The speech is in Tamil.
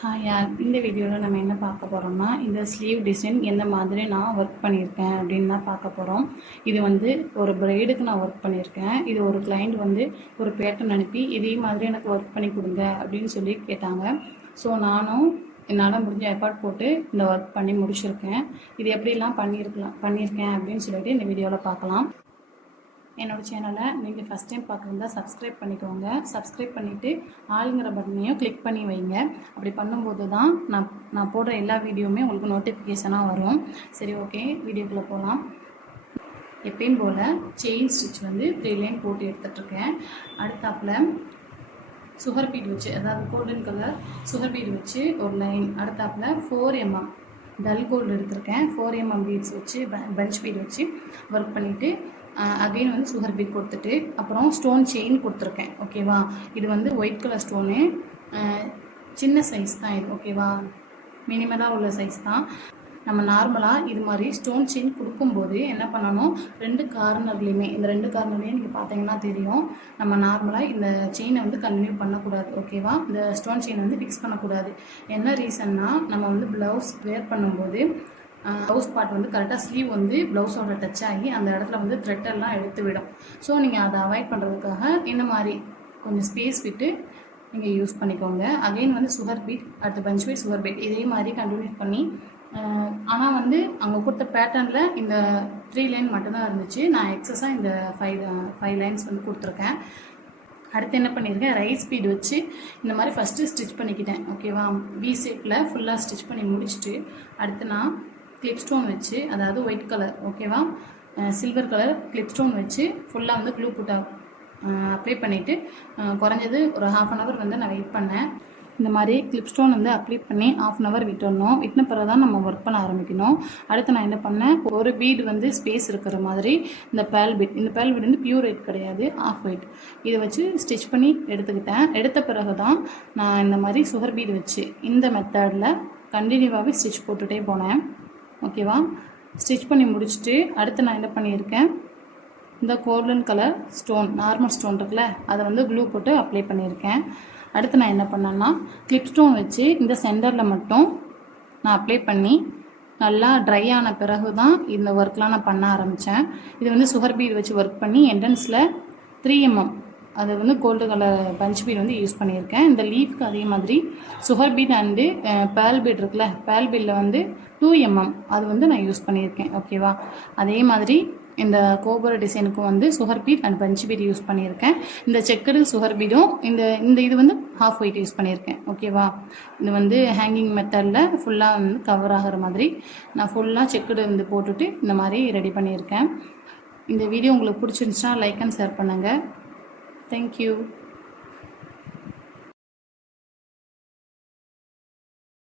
ஹாய் யார், இந்த வீடியோவில் நம்ம என்ன பார்க்க போகிறோம்னா, இந்த ஸ்லீவ் டிசைன் எந்த மாதிரி நான் ஒர்க் பண்ணியிருக்கேன் அப்படின்னு தான் பார்க்க போகிறோம். இது வந்து ஒரு ப்ரைடுக்கு நான் ஒர்க் பண்ணியிருக்கேன். இது ஒரு கிளைண்ட் வந்து ஒரு பேட்டர்ன் அனுப்பி இதே மாதிரி எனக்கு ஒர்க் பண்ணி கொடுங்க அப்படின்னு சொல்லி கேட்டாங்க. ஸோ நானும் என்னால் முடிஞ்ச எஃபர்ட் போட்டு இந்த ஒர்க் பண்ணி முடிச்சிருக்கேன். இது எப்படிலாம் பண்ணியிருக்கேன் அப்படின்னு சொல்லிட்டு இந்த வீடியோவில் பார்க்கலாம். என்னோடய சேனலை நீங்கள் ஃபஸ்ட் டைம் பார்க்குறதா சப்ஸ்கிரைப் பண்ணிக்கோங்க. சப்ஸ்கிரைப் பண்ணிவிட்டு ஆளுங்கிற பட்டனையும் கிளிக் பண்ணி வைங்க. அப்படி பண்ணும்போது தான் நான் போடுற எல்லா வீடியோவுமே உங்களுக்கு நோட்டிஃபிகேஷனாக வரும். சரி, ஓகே, வீடியோக்குள்ளே போகலாம். எப்பயும் போல் செயின் ஸ்டிச் வந்து 3 லைன் போட்டு எடுத்துகிட்ருக்கேன். அடுத்தாப்பில் சுகர் பீட் வச்சு, அதாவது கோல்டன் கலர் சுகர் பீட் வச்சு ஒரு லைன். அடுத்தாப்பில் 4 mm டல் கோல்டு எடுத்திருக்கேன். 4 mm பீட்ஸ் வச்சு பஞ்ச் பீட் வச்சு ஒர்க் பண்ணிவிட்டு அகைன் வந்து சுகர் பீட் கொடுத்துட்டு அப்புறம் ஸ்டோன் செயின் கொடுத்துருக்கேன். ஓகேவா, இது வந்து ஒயிட் கலர் ஸ்டோனு, சின்ன சைஸ் தான் இது. ஓகேவா, மினிமலாக உள்ள சைஸ் தான். நம்ம நார்மலாக இது மாதிரி ஸ்டோன் செயின் கொடுக்கும்போது என்ன பண்ணணும், 2 கார்னர்லேயுமே, இந்த 2 கார்னர்லேயும் நீங்கள் பார்த்தீங்கன்னா தெரியும், நம்ம நார்மலாக இந்த செயினை வந்து கண்டினியூ பண்ணக்கூடாது. ஓகேவா, இந்த ஸ்டோன் செயின் வந்து ஃபிக்ஸ் பண்ணக்கூடாது. என்ன ரீசன்னா, நம்ம வந்து ப்ளவுஸ் வேர் பண்ணும்போது ப்ளவுஸ் பார்ட் வந்து கரெக்டாக ஸ்லீவ் வந்து ப்ளவுஸோட டச் ஆகி அந்த இடத்துல வந்து த்ரெட்டெல்லாம் எடுத்து விடும். ஸோ நீங்கள் அதை அவாய்ட் பண்ணுறதுக்காக இந்த மாதிரி கொஞ்சம் ஸ்பேஸ் விட்டு நீங்கள் யூஸ் பண்ணிக்கோங்க. அகைன் வந்து சுகர் பீட், அடுத்து பஞ்ச் பீட், சுகர் பீட், இதே மாதிரி கண்டினியூ பண்ணி. ஆனால் வந்து அவங்க கொடுத்த பேட்டர்னில் இந்த 3 லைன் மட்டும்தான் இருந்துச்சு. நான் எக்ஸஸாக இந்த 5 லைன்ஸ் வந்து கொடுத்துருக்கேன். அடுத்து என்ன பண்ணியிருக்கேன், ரைட் ஸ்பீட் வச்சு இந்த மாதிரி ஃபஸ்ட்டு ஸ்டிச் பண்ணிக்கிட்டேன். ஓகேவா, வி ஷேப்பில் ஃபுல்லாக ஸ்டிச் பண்ணி முடிச்சுட்டு அடுத்து நான் கிளிப் ஸ்டோன் வச்சு, அதாவது ஒயிட் கலர், ஓகேவா, சில்வர் கலர் கிளிப் ஸ்டோன் வச்சு ஃபுல்லாக வந்து க்ளூ புட்டா அப்ளை பண்ணிவிட்டு குறைஞ்சது ஒரு 1/2 hour வந்து நான் வெயிட் பண்ணேன். இந்த மாதிரி கிளிப் ஸ்டோன் வந்து அப்ளை பண்ணி 1/2 hour விட்டுடணும். விட்டின பிறகு தான் நம்ம ஒர்க் பண்ண ஆரம்பிக்கணும். அடுத்து நான் என்ன பண்ணேன், ஒரு பீடு வந்து ஸ்பேஸ் இருக்கிற மாதிரி இந்த பேல் பீட் வந்து பியூர் ஒயிட் கிடையாது, ஆஃப் ஒயிட், இதை வச்சு ஸ்டிச் பண்ணி எடுத்துக்கிட்டேன். எடுத்த பிறகு தான் நான் இந்த மாதிரி சுகர் பீடு வச்சு இந்த மெத்தடில் கண்டினியூவாகவே ஸ்டிச் போட்டுகிட்டே போனேன். ஓகேவா, ஸ்டிச் பண்ணி முடிச்சுட்டு அடுத்து நான் என்ன பண்ணியிருக்கேன், இந்த golden colour stone, normal stone இருக்குல்ல, அதை வந்து க்ளூ போட்டு அப்ளை பண்ணியிருக்கேன். அடுத்து நான் என்ன பண்ணேன்னா, கிளிப் ஸ்டோன் வச்சு இந்த சென்டரில் மட்டும் நான் அப்ளை பண்ணி நல்லா ட்ரை ஆன பிறகு தான் இந்த ஒர்க்லாம் நான் பண்ண ஆரம்பித்தேன். இது வந்து சுகர் பீட் வச்சு ஒர்க் பண்ணி என்ட்ரன்ஸில் 3 mm அது வந்து கோல்டு கலர் பஞ்ச் பீட் வந்து யூஸ் பண்ணியிருக்கேன். இந்த லீஃப்க்கு அதே மாதிரி சுகர் பீட் அண்டு பேல் பீட் இருக்குல்ல, பேல் பீடில் வந்து 2 mm அது வந்து நான் யூஸ் பண்ணியிருக்கேன். ஓகேவா, அதே மாதிரி இந்த கோபுர டிசைனுக்கும் வந்து sugar bead and punch bead use பண்ணியிருக்கேன். இந்த செக்குடு சுகர் பீடும் இந்த இது வந்து ஹாஃப் ஒயிட் யூஸ் பண்ணியிருக்கேன். ஓகேவா, இது வந்து ஹேங்கிங் மெத்தடில் ஃபுல்லாக வந்து கவர் ஆகிற மாதிரி நான் ஃபுல்லாக செக்குடு வந்து போட்டுட்டு இந்த மாதிரி ரெடி பண்ணியிருக்கேன். இந்த வீடியோ உங்களுக்கு பிடிச்சிருந்துச்சுன்னா லைக் அண்ட் ஷேர் பண்ணுங்கள். Thank you.